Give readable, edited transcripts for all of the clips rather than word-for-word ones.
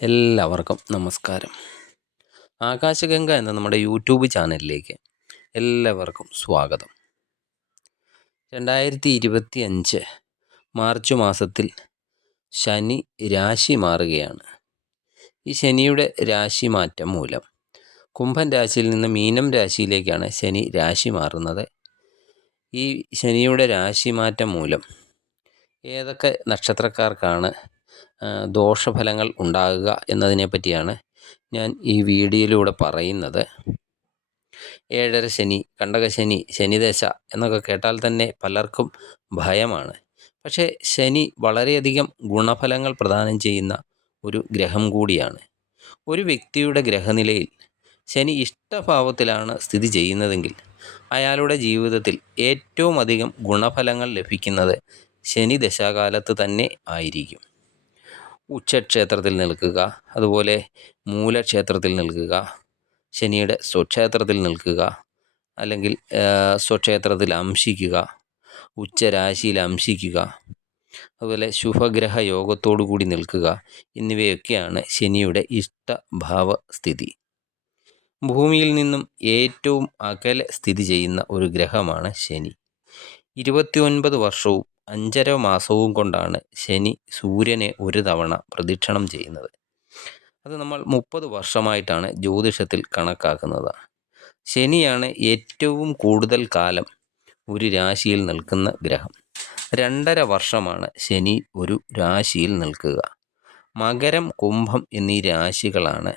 എല്ലാവർക്കും നമസ്കാരം. ആകാശഗംഗ എന്ന നമ്മുടെ യൂട്യൂബ് ചാനലിലേക്ക് എല്ലാവർക്കും സ്വാഗതം. 2025 മാർച്ച് മാസത്തിൽ ശനി രാശി മാറുകയാണ്. ഈ ശനിയുടെ രാശി മാറ്റം മൂലം കുംഭൻ രാശിയിൽ നിന്ന് മീനം രാശിയിലേക്കാണ് ശനി രാശി മാറുന്നത്. ഈ ശനിയുടെ രാശി മാറ്റം മൂലം ഏതൊക്കെ നക്ഷത്രക്കാർക്കാണ് ദോഷഫലങ്ങൾ ഉണ്ടാകുക എന്നതിനെ പറ്റിയാണ് ഞാൻ ഈ വീഡിയോയിലൂടെ പറയുന്നത്. ഏഴര ശനി, കണ്ടകശനി, ശനിദശ എന്നൊക്കെ കേട്ടാൽ തന്നെ പലർക്കും ഭയമാണ്. പക്ഷേ ശനി വളരെയധികം ഗുണഫലങ്ങൾ പ്രദാനം ചെയ്യുന്ന ഒരു ഗ്രഹം കൂടിയാണ്. ഒരു വ്യക്തിയുടെ ഗ്രഹനിലയിൽ ശനി ഇഷ്ടഭാവത്തിലാണ് സ്ഥിതി ചെയ്യുന്നതെങ്കിൽ അയാളുടെ ജീവിതത്തിൽ ഏറ്റവും അധികം ഗുണഫലങ്ങൾ ലഭിക്കുന്നത് ശനി ദശാകാലത്ത് തന്നെ ആയിരിക്കും. ഉച്ചക്ഷേത്രത്തിൽ നിൽക്കുക, അതുപോലെ മൂലക്ഷേത്രത്തിൽ നിൽക്കുക, ശനിയുടെ സ്വക്ഷേത്രത്തിൽ നിൽക്കുക, അല്ലെങ്കിൽ സ്വക്ഷേത്രത്തിൽ അംശിക്കുക, ഉച്ചരാശിയിൽ അംശിക്കുക, അതുപോലെ ശുഭഗ്രഹ യോഗത്തോടു കൂടി നിൽക്കുക എന്നിവയൊക്കെയാണ് ശനിയുടെ ഇഷ്ടഭാവ സ്ഥിതി. ഭൂമിയിൽ നിന്നും ഏറ്റവും അകലെ സ്ഥിതി ചെയ്യുന്ന ഒരു ഗ്രഹമാണ് ശനി. 29 വർഷവും 5.5 മാസവും കൊണ്ടാണ് ശനി സൂര്യനെ ഒരു തവണ പ്രദക്ഷിണം ചെയ്യുന്നത്. അത് നമ്മൾ 30 വർഷമായിട്ടാണ് ജ്യോതിഷത്തിൽ കണക്കാക്കുന്നത്. ശനിയാണ് ഏറ്റവും കൂടുതൽ കാലം ഒരു രാശിയിൽ നിൽക്കുന്ന ഗ്രഹം. 2.5 വർഷമാണ് ശനി ഒരു രാശിയിൽ നിൽക്കുക. മകരം, കുംഭം എന്നീ രാശികളാണ്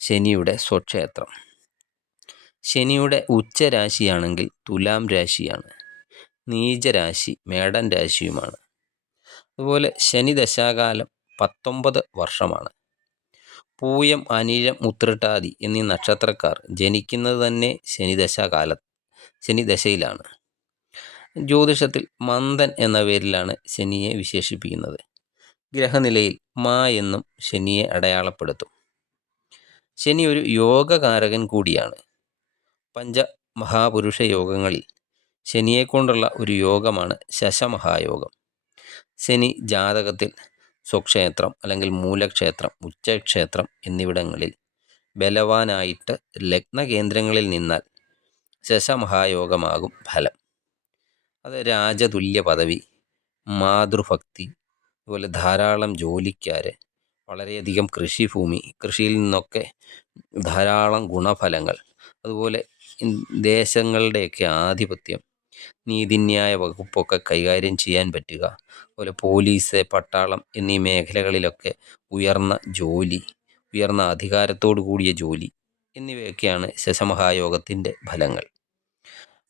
ശനിയുടെ സ്വക്ഷേത്രം. ശനിയുടെ ഉച്ചരാശിയാണെങ്കിൽ തുലാം രാശിയാണ്. നീചരാശി മേടൻ രാശിയുമാണ്. അതുപോലെ ശനി ദശാകാലം 19 വർഷമാണ്. പൂയം, അനിഴം, ഉത്രട്ടാതി എന്നീ നക്ഷത്രക്കാർ ജനിക്കുന്നത് തന്നെ ശനിദശയിലാണ്. ജ്യോതിഷത്തിൽ മന്ദൻ എന്ന പേരിലാണ് ശനിയെ വിശേഷിപ്പിക്കുന്നത്. ഗ്രഹനിലയിൽ മാ എന്നും ശനിയെ അടയാളപ്പെടുത്തും. ശനി ഒരു യോഗകാരകൻ കൂടിയാണ്. പഞ്ചമഹാപുരുഷ യോഗങ്ങളിൽ ശനിയെക്കൊണ്ടുള്ള ഒരു യോഗമാണ് ശശമഹായോഗം. ശനി ജാതകത്തിൽ സ്വക്ഷേത്രം അല്ലെങ്കിൽ മൂലക്ഷേത്രം, ഉച്ചക്ഷേത്രം എന്നിവിടങ്ങളിൽ ബലവാനായിട്ട് ലഗ്നകേന്ദ്രങ്ങളിൽ നിന്നാൽ ശശമഹായോഗമാകും ഫലം. അത് രാജതുല്യ പദവി, മാതൃഭക്തി, അതുപോലെ ധാരാളം ജോലിക്കാർ, വളരെയധികം കൃഷിഭൂമി, കൃഷിയിൽ നിന്നൊക്കെ ധാരാളം ഗുണഫലങ്ങൾ, അതുപോലെ ദേശങ്ങളുടെയൊക്കെ ആധിപത്യം, നീതിന്യായ വകുപ്പൊക്കെ കൈകാര്യം ചെയ്യാൻ പറ്റുക, അതുപോലെ പോലീസ്, പട്ടാളം എന്നീ മേഖലകളിലൊക്കെ ഉയർന്ന ജോലി, ഉയർന്ന അധികാരത്തോടു കൂടിയ ജോലി എന്നിവയൊക്കെയാണ് ശശമഹായോഗത്തിൻ്റെ ഫലങ്ങൾ.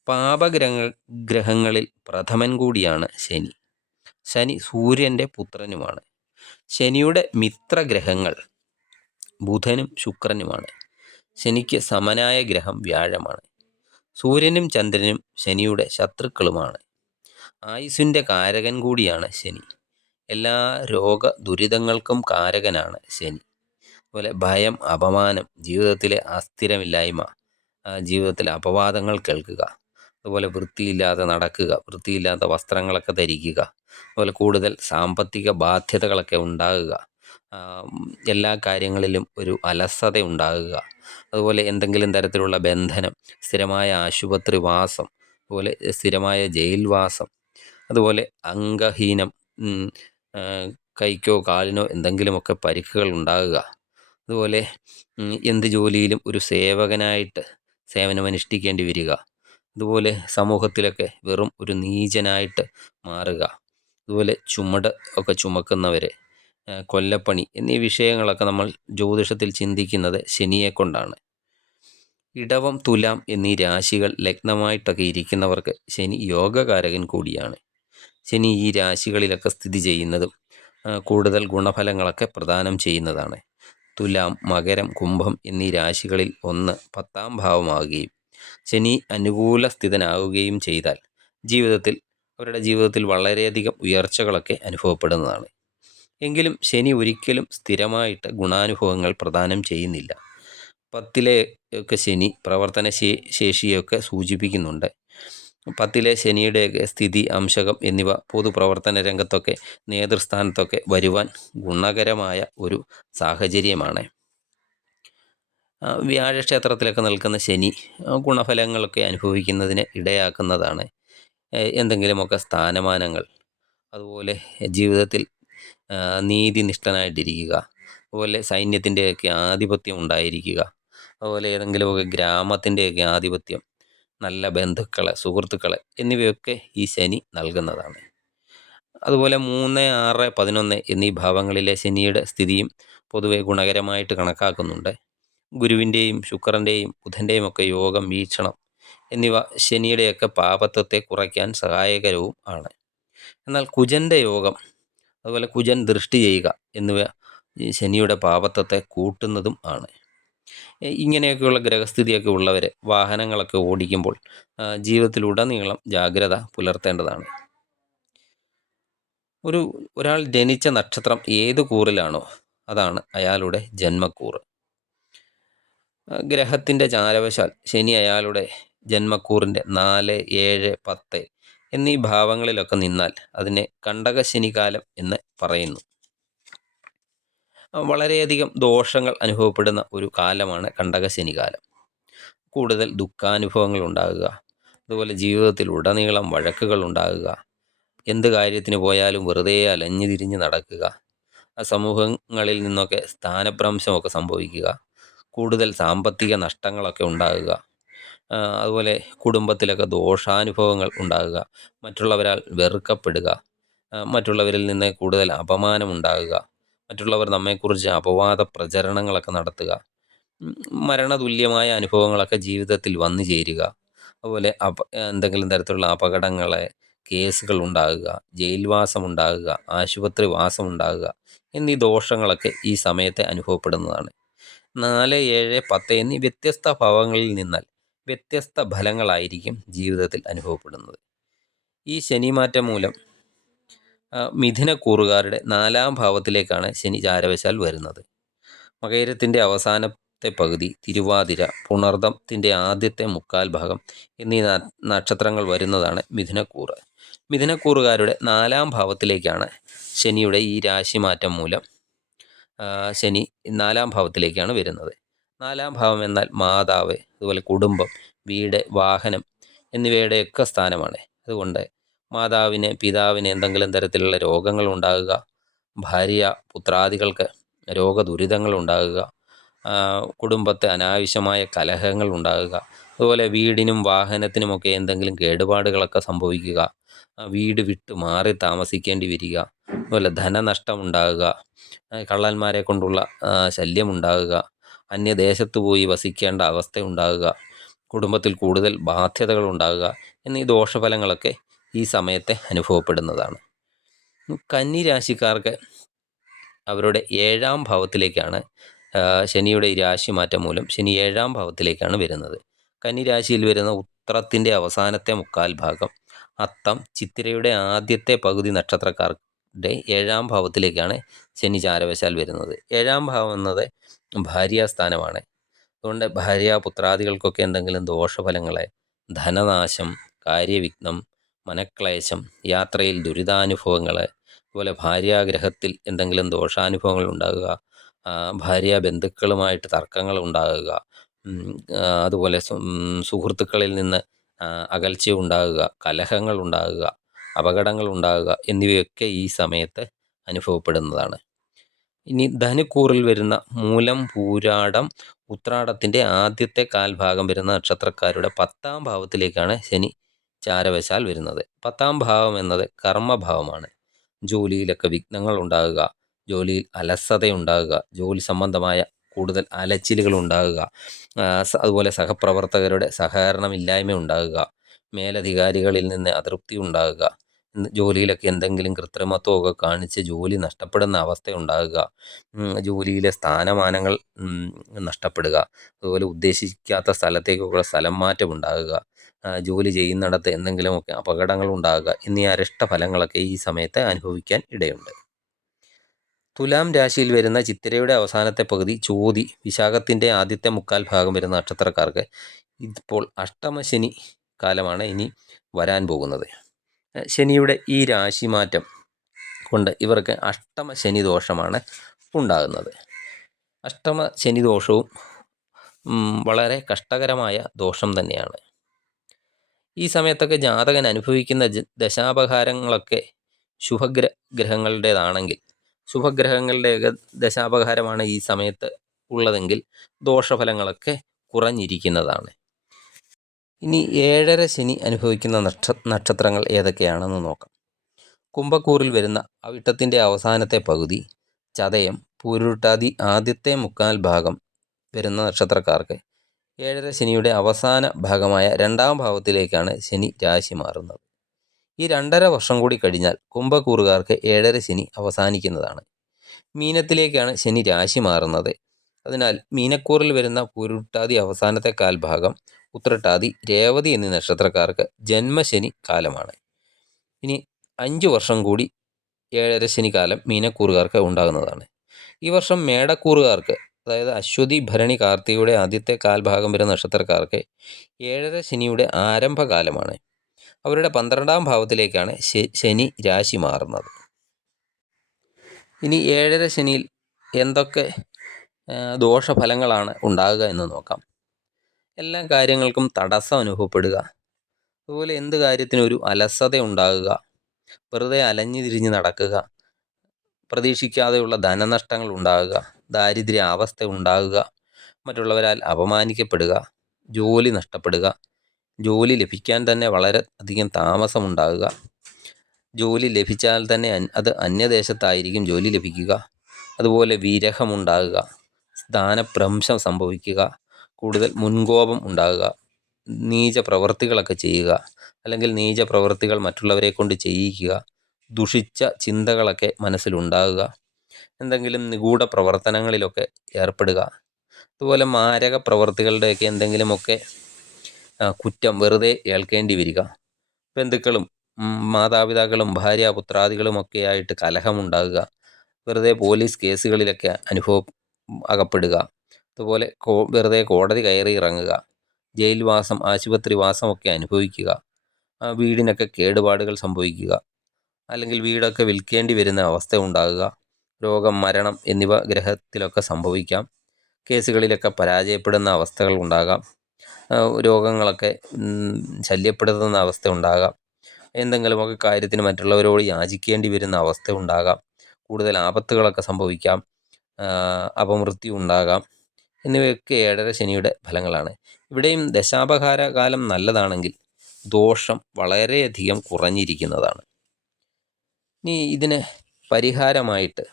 പാപഗ്രഹങ്ങളിൽ പ്രഥമൻ കൂടിയാണ് ശനി. ശനി സൂര്യൻ്റെ പുത്രനുമാണ്. ശനിയുടെ മിത്രഗ്രഹങ്ങൾ ബുധനും ശുക്രനുമാണ്. ശനിക്ക് സമനായ ഗ്രഹം വ്യാഴമാണ്. സൂര്യനും ചന്ദ്രനും ശനിയുടെ ശത്രുക്കളുമാണ്. ആയുസ്സിൻ്റെ കാരകൻ കൂടിയാണ് ശനി. എല്ലാ ദുരിതങ്ങൾക്കും കാരകനാണ് ശനി. അതുപോലെ ഭയം, അപമാനം, ജീവിതത്തിലെ അസ്ഥിരമില്ലായ്മ, ജീവിതത്തിലെ അപവാദങ്ങൾ കേൾക്കുക, അതുപോലെ വൃത്തിയില്ലാതെ നടക്കുക, വൃത്തിയില്ലാത്ത വസ്ത്രങ്ങളൊക്കെ ധരിക്കുക, അതുപോലെ കൂടുതൽ സാമ്പത്തിക ബാധ്യതകളൊക്കെ ഉണ്ടാകുക, എല്ലാ കാര്യങ്ങളിലും ഒരു അലസത ഉണ്ടാകുക, അതുപോലെ എന്തെങ്കിലും തരത്തിലുള്ള ബന്ധനം, സ്ഥിരമായ ആശുപത്രിവാസം, അതുപോലെ സ്ഥിരമായ ജയിൽവാസം, അതുപോലെ അംഗഹീനം, കൈക്കോ കാലിനോ എന്തെങ്കിലുമൊക്കെ പരിക്കുകൾ ഉണ്ടാകുക, അതുപോലെ എന്ത് ജോലിയിലും ഒരു സേവകനായിട്ട് സേവനമനുഷ്ഠിക്കേണ്ടി വരിക, അതുപോലെ സമൂഹത്തിലൊക്കെ വെറും ഒരു നീചനായിട്ട് മാറുക, അതുപോലെ ചുമട് ഒക്കെ ചുമക്കുന്നവർ, കൊല്ലപ്പണി എന്നീ വിഷയങ്ങളൊക്കെ നമ്മൾ ജ്യോതിഷത്തിൽ ചിന്തിക്കുന്നത് ശനിയെ കൊണ്ടാണ്. ഇടവം, തുലാം എന്നീ രാശികൾ ലഗ്നമായിട്ടൊക്കെ ഇരിക്കുന്നവർക്ക് ശനി യോഗകാരകൻ കൂടിയാണ്. ശനി ഈ രാശികളിലൊക്കെ സ്ഥിതി ചെയ്യുന്നതും കൂടുതൽ ഗുണഫലങ്ങളൊക്കെ പ്രദാനം ചെയ്യുന്നതാണ്. തുലാം, മകരം, കുംഭം എന്നീ രാശികളിൽ 10ാം ഭാവമാകുകയും ശനി അനുകൂല സ്ഥിതനാവുകയും ചെയ്താൽ അവരുടെ ജീവിതത്തിൽ വളരെയധികം ഉയർച്ചകളൊക്കെ അനുഭവപ്പെടുന്നതാണ്. എങ്കിലും ശനി ഒരിക്കലും സ്ഥിരമായിട്ട് ഗുണാനുഭവങ്ങൾ പ്രദാനം ചെയ്യുന്നില്ല. 10ലെ ഒക്കെ ശനി പ്രവർത്തന ശേഷിയൊക്കെ സൂചിപ്പിക്കുന്നുണ്ട്. 10ലെ ശനിയുടെയൊക്കെ സ്ഥിതി, അംശകം എന്നിവ പൊതുപ്രവർത്തന രംഗത്തൊക്കെ നേതൃസ്ഥാനത്തൊക്കെ വരുവാൻ ഗുണകരമായ ഒരു സാഹചര്യമാണ്. വ്യാഴക്ഷേത്രത്തിലൊക്കെ നിൽക്കുന്ന ശനി ഗുണഫലങ്ങളൊക്കെ അനുഭവിക്കുന്നതിന് ഇടയാക്കുന്നതാണ്. എന്തെങ്കിലുമൊക്കെ സ്ഥാനമാനങ്ങൾ, അതുപോലെ ജീവിതത്തിൽ നീതിനിഷ്ഠനായിട്ടിരിക്കുക, അതുപോലെ സൈന്യത്തിൻ്റെയൊക്കെ ആധിപത്യം ഉണ്ടായിരിക്കുക, അതുപോലെ ഏതെങ്കിലുമൊക്കെ ഗ്രാമത്തിൻ്റെയൊക്കെ ആധിപത്യം, നല്ല ബന്ധുക്കൾ, സുഹൃത്തുക്കൾ എന്നിവയൊക്കെ ഈ ശനി നൽകുന്നതാണ്. അതുപോലെ 3, 6, 11 എന്നീ ഭാവങ്ങളിലെ ശനിയുടെ സ്ഥിതിയും പൊതുവെ ഗുണകരമായിട്ട് കണക്കാക്കുന്നുണ്ട്. ഗുരുവിൻ്റെയും ശുക്രൻ്റെയും ബുധൻ്റെയും ഒക്കെ യോഗം, വീക്ഷണം എന്നിവ ശനിയുടെയൊക്കെ പാപത്വത്തെ കുറയ്ക്കാൻ സഹായകരവും ആണ്. എന്നാൽ കുജൻ്റെ യോഗം, അതുപോലെ കുജൻ ദൃഷ്ടി ചെയ്യുക എന്നിവ ഈ ശനിയുടെ പാപത്വത്തെ കൂട്ടുന്നതും ആണ്. ഇങ്ങനെയൊക്കെയുള്ള ഗ്രഹസ്ഥിതിയൊക്കെ ഉള്ളവർ വാഹനങ്ങളൊക്കെ ഓടിക്കുമ്പോൾ ജീവിതത്തിലുടനീളം ജാഗ്രത പുലർത്തേണ്ടതാണ്. ഒരാൾ ജനിച്ച നക്ഷത്രം ഏത് കൂറിലാണോ അതാണ് അയാളുടെ ജന്മക്കൂറ്. ഗ്രഹത്തിൻ്റെ ചാരവശാൽ ശനി അയാളുടെ ജന്മക്കൂറിൻ്റെ 4, 7, 10 എന്നീ ഭാവങ്ങളിലൊക്കെ നിന്നാൽ അതിനെ കണ്ടകശനികാലം എന്ന് പറയുന്നു. വളരെയധികം ദോഷങ്ങൾ അനുഭവപ്പെടുന്ന ഒരു കാലമാണ് കണ്ടകശനികാലം. കൂടുതൽ ദുഃഖാനുഭവങ്ങൾ ഉണ്ടാകുക, അതുപോലെ ജീവിതത്തിൽ ഉടനീളം വഴക്കുകൾ ഉണ്ടാകുക, എന്ത് കാര്യത്തിന് പോയാലും വെറുതെ അലഞ്ഞു തിരിഞ്ഞ് നടക്കുക, സമൂഹങ്ങളിൽ നിന്നൊക്കെ സ്ഥാനഭ്രംശമൊക്കെ സംഭവിക്കുക, കൂടുതൽ സാമ്പത്തിക നഷ്ടങ്ങളൊക്കെ ഉണ്ടാകുക, അതുപോലെ കുടുംബത്തിലൊക്കെ ദോഷാനുഭവങ്ങൾ ഉണ്ടാകുക, മറ്റുള്ളവരാൽ വെറുക്കപ്പെടുക, മറ്റുള്ളവരിൽ നിന്ന് കൂടുതൽ അപമാനം ഉണ്ടാകുക, മറ്റുള്ളവർ നമ്മെക്കുറിച്ച് അപവാദ പ്രചരണങ്ങളൊക്കെ നടത്തുക, മരണതുല്യമായ അനുഭവങ്ങളൊക്കെ ജീവിതത്തിൽ വന്നു ചേരുക, അതുപോലെ എന്തെങ്കിലും തരത്തിലുള്ള അപകടങ്ങളെ, കേസുകൾ ഉണ്ടാകുക, ജയിൽവാസം ഉണ്ടാകുക, ആശുപത്രി വാസം ഉണ്ടാകുക എന്നീ ദോഷങ്ങളൊക്കെ ഈ സമയത്തെ അനുഭവപ്പെടുന്നതാണ്. 4, 7, 10 എന്നീ വ്യത്യസ്ത ഭാവങ്ങളിൽ നിന്നാൽ വ്യത്യസ്ത ഫലങ്ങളായിരിക്കും ജീവിതത്തിൽ അനുഭവപ്പെടുന്നത്. ഈ ശനിമാറ്റം മൂലം മിഥുനക്കൂറുകാരുടെ 4ാം ഭാവത്തിലേക്കാണ് ശനി ചാരവശാൽ വരുന്നത്. മകയിരത്തിൻ്റെ അവസാനത്തെ പകുതി, തിരുവാതിര, പുണർദത്തിൻ്റെ ആദ്യത്തെ 3/4 ഭാഗം എന്നീ നക്ഷത്രങ്ങൾ വരുന്നതാണ് മിഥുനക്കൂറ്. മിഥുനക്കൂറുകാരുടെ 4ാം ഭാവത്തിലേക്കാണ് ശനിയുടെ ഈ രാശിമാറ്റം മൂലം ശനി 4ാം ഭാവത്തിലേക്കാണ് വരുന്നത്. 4ാം ഭാവം എന്നാൽ മാതാവ്, അതുപോലെ കുടുംബം, വീട്, വാഹനം എന്നിവയുടെയൊക്കെ സ്ഥാനമാണ്. അതുകൊണ്ട് മാതാവിന്, പിതാവിന് എന്തെങ്കിലും തരത്തിലുള്ള രോഗങ്ങൾ ഉണ്ടാകുക, ഭാര്യ, പുത്രാദികൾക്ക് രോഗദുരിതങ്ങൾ ഉണ്ടാകുക, കുടുംബത്തെ അനാവശ്യമായ കലഹങ്ങൾ ഉണ്ടാകുക, അതുപോലെ വീടിനും വാഹനത്തിനുമൊക്കെ എന്തെങ്കിലും കേടുപാടുകളൊക്കെ സംഭവിക്കുക, വീട് വിട്ട് മാറി താമസിക്കേണ്ടി വരിക, അതുപോലെ ധനനഷ്ടം ഉണ്ടാകുക, കള്ളന്മാരെ കൊണ്ടുള്ള ശല്യമുണ്ടാകുക, അന്യദേശത്ത് പോയി വസിക്കേണ്ട അവസ്ഥ ഉണ്ടാകുക, കുടുംബത്തിൽ കൂടുതൽ ബാധ്യതകൾ ഉണ്ടാകുക എന്നീ ദോഷഫലങ്ങളൊക്കെ ഈ സമയത്തെ അനുഭവപ്പെടുന്നതാണ്. കന്നി രാശിക്കാർക്ക് അവരുടെ 7ാം ഭാവത്തിലേക്കാണ് ശനിയുടെ ഈ രാശിമാറ്റം മൂലം ശനി 7ാം ഭാവത്തിലേക്കാണ് വരുന്നത്. കന്നിരാശിയിൽ വരുന്ന ഉത്രത്തിൻ്റെ അവസാനത്തെ 3/4 ഭാഗം, അത്തം, ചിത്തിരയുടെ ആദ്യത്തെ പകുതി നക്ഷത്രക്കാരുടെ 7ാം ഭാവത്തിലേക്കാണ് ശനി ചാരവശാൽ വരുന്നത്. 7ാം ഭാവം എന്നത് ഭാര്യാസ്ഥാനമാണ്. അതുകൊണ്ട് ഭാര്യാപുത്രാദികൾക്കൊക്കെ എന്തെങ്കിലും ദോഷഫലങ്ങളെ, ധനനാശം, കാര്യവിഘ്നം, മനക്ലേശം, യാത്രയിൽ ദുരിതാനുഭവങ്ങൾ, അതുപോലെ ഭാര്യാഗ്രഹത്തിൽ എന്തെങ്കിലും ദോഷാനുഭവങ്ങൾ ഉണ്ടാകുക, ഭാര്യാബന്ധുക്കളുമായിട്ട് തർക്കങ്ങൾ ഉണ്ടാകുക, അതുപോലെ സുഹൃത്തുക്കളിൽ നിന്ന് അകൽച്ച ഉണ്ടാകുക, കലഹങ്ങൾ ഉണ്ടാകുക, അപകടങ്ങൾ ഉണ്ടാകുക എന്നിവയൊക്കെ ഈ സമയത്ത് അനുഭവപ്പെടുന്നതാണ്. ഇനി ധനുക്കൂറിൽ വരുന്ന മൂലം, പൂരാടം, ഉത്രാടത്തിൻ്റെ ആദ്യത്തെ 1/4 ഭാഗം വരുന്ന നക്ഷത്രക്കാരുടെ 10ാം ഭാവത്തിലേക്കാണ് ശനി ചാരവശാൽ വരുന്നത്. 10ാം ഭാവം എന്നത് കർമ്മഭാവമാണ്. ജോലിയിലൊക്കെ വിഘ്നങ്ങൾ ഉണ്ടാകുക, ജോലിയിൽ അലസതയുണ്ടാകുക, ജോലി സംബന്ധമായ കൂടുതൽ അലച്ചിലുകൾ ഉണ്ടാകുക, അതുപോലെ സഹപ്രവർത്തകരുടെ സഹകരണമില്ലായ്മ ഉണ്ടാകുക, മേലധികാരികളിൽ നിന്ന് അതൃപ്തി ഉണ്ടാകുക, ജോലിയിലൊക്കെ എന്തെങ്കിലും കൃത്രിമത്വമൊക്കെ കാണിച്ച് ജോലി നഷ്ടപ്പെടുന്ന അവസ്ഥ ഉണ്ടാകുക, ജോലിയിലെ സ്ഥാനമാനങ്ങൾ നഷ്ടപ്പെടുക, അതുപോലെ ഉദ്ദേശിക്കാത്ത സ്ഥലത്തേക്കൊക്കെ സ്ഥലം മാറ്റം ഉണ്ടാകുക, ജോലി ചെയ്യുന്നിടത്ത് എന്തെങ്കിലുമൊക്കെ അപകടങ്ങൾ ഉണ്ടാകുക എന്നീ അരിഷ്ട ഫലങ്ങളൊക്കെ ഈ സമയത്ത് അനുഭവിക്കാൻ ഇടയുണ്ട്. തുലാം രാശിയിൽ വരുന്ന ചിത്തിരയുടെ അവസാനത്തെ പകുതി, ചോതി, വിശാഖത്തിൻ്റെ ആദ്യത്തെ 3/4 ഭാഗം വരുന്ന നക്ഷത്രക്കാർക്ക് ഇപ്പോൾ അഷ്ടമശനി കാലമാണ്. ഇനി വരാൻ പോകുന്നത്. ശനിയുടെ ഈ രാശിമാറ്റം കൊണ്ട് ഇവർക്ക് അഷ്ടമ ശനി ദോഷമാണ് ഉണ്ടാകുന്നത്. അഷ്ടമ ശനി ദോഷവും വളരെ കഷ്ടകരമായ ദോഷം തന്നെയാണ്. ഈ സമയത്തൊക്കെ ജാതകൻ അനുഭവിക്കുന്ന ദശാപഹാരങ്ങളൊക്കെ ഗ്രഹങ്ങളുടേതാണെങ്കിൽ, ശുഭഗ്രഹങ്ങളുടെയൊക്കെ ദശാപഹാരമാണ് ഈ സമയത്ത് ഉള്ളതെങ്കിൽ ദോഷഫലങ്ങളൊക്കെ കുറഞ്ഞിരിക്കുന്നതാണ്. ഇനി 7.5 ശനി അനുഭവിക്കുന്ന നക്ഷത്രങ്ങൾ ഏതൊക്കെയാണെന്ന് നോക്കാം. കുംഭക്കൂറിൽ വരുന്ന അവിട്ടത്തിൻ്റെ അവസാനത്തെ പകുതി, ചതയം, പൂരുരുട്ടാതി ആദ്യത്തെ 1/4 ഭാഗം വരുന്ന നക്ഷത്രക്കാർക്ക് 7.5 ശനിയുടെ അവസാന ഭാഗമായ 2-ാം ഭാവത്തിലേക്കാണ് ശനി രാശി മാറുന്നത്. ഈ 2.5 വർഷം കൂടി കഴിഞ്ഞാൽ കുംഭക്കൂറുകാർക്ക് 7.5 ശനി അവസാനിക്കുന്നതാണ്. മീനത്തിലേക്കാണ് ശനി രാശി മാറുന്നത്. അതിനാൽ മീനക്കൂറിൽ വരുന്ന പൂരുരുട്ടാതി അവസാനത്തെ 1/4 ഭാഗം, ഉത്രട്ടാതി, രേവതി എന്നീ നക്ഷത്രക്കാർക്ക് ജന്മശനി കാലമാണ്. ഇനി 5 വർഷം കൂടി 7.5 ശനി കാലം മീനക്കൂറുകാർക്ക് ഉണ്ടാകുന്നതാണ്. ഈ വർഷം മേടക്കൂറുകാർക്ക്, അതായത് അശ്വതി, ഭരണി, കാർത്തികയുടെ ആദ്യത്തെ 1/4 ഭാഗം വരുന്ന നക്ഷത്രക്കാർക്ക് 7.5 ശനിയുടെ ആരംഭകാലമാണ്. അവരുടെ 12-ാം ഭാവത്തിലേക്കാണ് ശനി രാശി മാറുന്നത്. ഇനി 7.5 ശനിയിൽ എന്തൊക്കെ ദോഷഫലങ്ങളാണ് ഉണ്ടാകുക എന്ന് നോക്കാം. എല്ലാ കാര്യങ്ങൾക്കും തടസ്സം അനുഭവപ്പെടുക, അതുപോലെ എന്ത് കാര്യത്തിനും ഒരു അലസത ഉണ്ടാകുക, വെറുതെ അലഞ്ഞു തിരിഞ്ഞ് നടക്കുക, പ്രതീക്ഷിക്കാതെയുള്ള ധനനഷ്ടങ്ങൾ ഉണ്ടാകുക, ദാരിദ്ര്യാവസ്ഥ ഉണ്ടാകുക, മറ്റുള്ളവരാൽ അപമാനിക്കപ്പെടുക, ജോലി നഷ്ടപ്പെടുക, ജോലി ലഭിക്കാൻ തന്നെ വളരെ അധികം താമസമുണ്ടാകുക, ജോലി ലഭിച്ചാൽ തന്നെ അത് അന്യദേശത്തായിരിക്കും ജോലി ലഭിക്കുക, അതുപോലെ വിരഹമുണ്ടാകുക, സ്ഥാനഭ്രംശം സംഭവിക്കുക, കൂടുതൽ മുൻകോപം ഉണ്ടാകുക, നീച പ്രവൃത്തികളൊക്കെ ചെയ്യുക, അല്ലെങ്കിൽ നീച പ്രവൃത്തികൾ മറ്റുള്ളവരെ കൊണ്ട് ചെയ്യിക്കുക, ദുഷിച്ച ചിന്തകളൊക്കെ മനസ്സിലുണ്ടാകുക, എന്തെങ്കിലും നിഗൂഢ പ്രവർത്തനങ്ങളിലൊക്കെ ഏർപ്പെടുക, അതുപോലെ മാരക പ്രവൃത്തികളുടെയൊക്കെ എന്തെങ്കിലുമൊക്കെ കുറ്റം വെറുതെ ഏൽക്കേണ്ടി വരിക, ബന്ധുക്കളും മാതാപിതാക്കളും ഭാര്യാപുത്രാദികളുമൊക്കെ ആയിട്ട് കലഹമുണ്ടാകുക, വെറുതെ പോലീസ് കേസുകളിലൊക്കെ അകപ്പെടുക, അതുപോലെ വെറുതെ കോടതി കയറി ഇറങ്ങുക, ജയിൽവാസം, ആശുപത്രി വാസമൊക്കെ അനുഭവിക്കുക, വീടിനൊക്കെ കേടുപാടുകൾ സംഭവിക്കുക, അല്ലെങ്കിൽ വീടൊക്കെ വിൽക്കേണ്ടി വരുന്ന അവസ്ഥ ഉണ്ടാകുക, രോഗം, മരണം എന്നിവ ഗ്രഹത്തിലൊക്കെ സംഭവിക്കാം, കേസുകളിലൊക്കെ പരാജയപ്പെടുന്ന അവസ്ഥകൾ ഉണ്ടാകാം, രോഗങ്ങളൊക്കെ ശല്യപ്പെടുത്തുന്ന അവസ്ഥ ഉണ്ടാകാം, എന്തെങ്കിലുമൊക്കെ കാര്യത്തിന് മറ്റുള്ളവരോട് യാചിക്കേണ്ടി വരുന്ന അവസ്ഥ ഉണ്ടാകാം, കൂടുതൽ ആപത്തുകളൊക്കെ സംഭവിക്കാം, അപമൃത്യു ഉണ്ടാകാം, എന്നിവയൊക്കെ 7.5 ശനിയുടെ ഫലങ്ങളാണ്. ഇവിടെയും ദശാപഹാര കാലം നല്ലതാണെങ്കിൽ ദോഷം വളരെയധികം കുറഞ്ഞിരിക്കുന്നതാണ്. ഇനി ഇതിന് പരിഹാരമായിട്ട്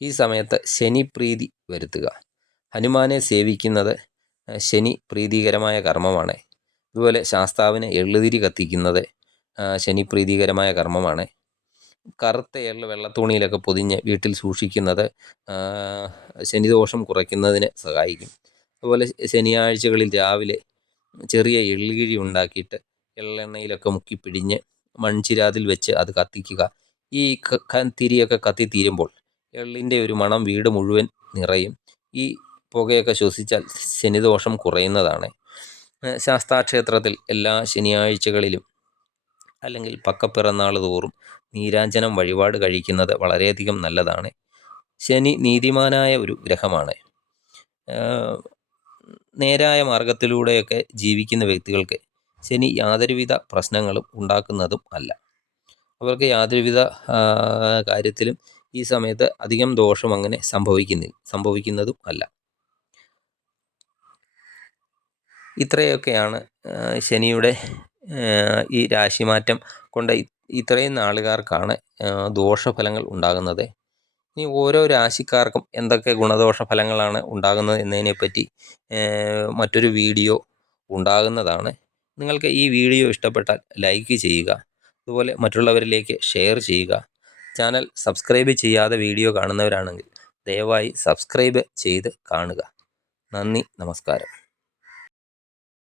ഈ സമയത്ത് ശനിപ്രീതി വരുത്തുക. ഹനുമാനെ സേവിക്കുന്നത് ശനി പ്രീതികരമായ കർമ്മമാണ്. അതുപോലെ ശാസ്താവിന് എള്ളുതിരി കത്തിക്കുന്നത് ശനിപ്രീതികരമായ കർമ്മമാണ്. കറുത്ത എള്ള് വെള്ളത്തുണിയിലൊക്കെ പൊതിഞ്ഞ് വീട്ടിൽ സൂക്ഷിക്കുന്നത് ശനിദോഷം കുറയ്ക്കുന്നതിന് സഹായിക്കും. അതുപോലെ ശനിയാഴ്ചകളിൽ രാവിലെ ചെറിയ എള്ളുകിഴി ഉണ്ടാക്കിയിട്ട് എള്ളെണ്ണയിലൊക്കെ മുക്കി പിഴിഞ്ഞ് മൺചിരാതിൽ വെച്ച് അത് കത്തിക്കുക. ഈ തിരിയൊക്കെ കത്തിത്തീരുമ്പോൾ എള്ളിൻ്റെ ഒരു മണം വീട് മുഴുവൻ നിറയും. ഈ പുകയൊക്കെ ശ്വസിച്ചാൽ ശനിദോഷം കുറയുന്നതാണ്. ശാസ്താക്ഷേത്രത്തിൽ എല്ലാ ശനിയാഴ്ചകളിലും അല്ലെങ്കിൽ പക്കപ്പിറന്നാൾ തോറും നീരാഞ്ജനം വഴിപാട് കഴിക്കുന്നത് വളരെയധികം നല്ലതാണ്. ശനി നീതിമാനായ ഒരു ഗ്രഹമാണ്. നേരായ മാർഗത്തിലൂടെയൊക്കെ ജീവിക്കുന്ന വ്യക്തികൾക്ക് ശനി യാതൊരുവിധ പ്രശ്നങ്ങളും ഉണ്ടാക്കുന്നതും അല്ല. അവർക്ക് യാതൊരുവിധ കാര്യത്തിലും ഈ സമയത്ത് അധികം ദോഷം അങ്ങനെ സംഭവിക്കുന്നതും അല്ല. ഇത്രയൊക്കെയാണ് ശനിയുടെ ഈ രാശിമാറ്റം കൊണ്ട് ഇത്രയും നാളുകാർക്കാണ് ദോഷഫലങ്ങൾ ഉണ്ടാകുന്നത്. ഇനി ഓരോ രാശിക്കാർക്കും എന്തൊക്കെ ഗുണദോഷ ഫലങ്ങളാണ് ഉണ്ടാകുന്നത് എന്നതിനെപ്പറ്റി മറ്റൊരു വീഡിയോ ഉണ്ടാകുന്നതാണ്. നിങ്ങൾക്ക് ഈ വീഡിയോ ഇഷ്ടപ്പെട്ടാൽ ലൈക്ക് ചെയ്യുക, അതുപോലെ മറ്റുള്ളവരിലേക്ക് ഷെയർ ചെയ്യുക. ചാനൽ സബ്സ്ക്രൈബ് ചെയ്യാതെ വീഡിയോ കാണുന്നവരാണെങ്കിൽ ദയവായി സബ്സ്ക്രൈബ് ചെയ്ത് കാണുക. നന്ദി, നമസ്കാരം.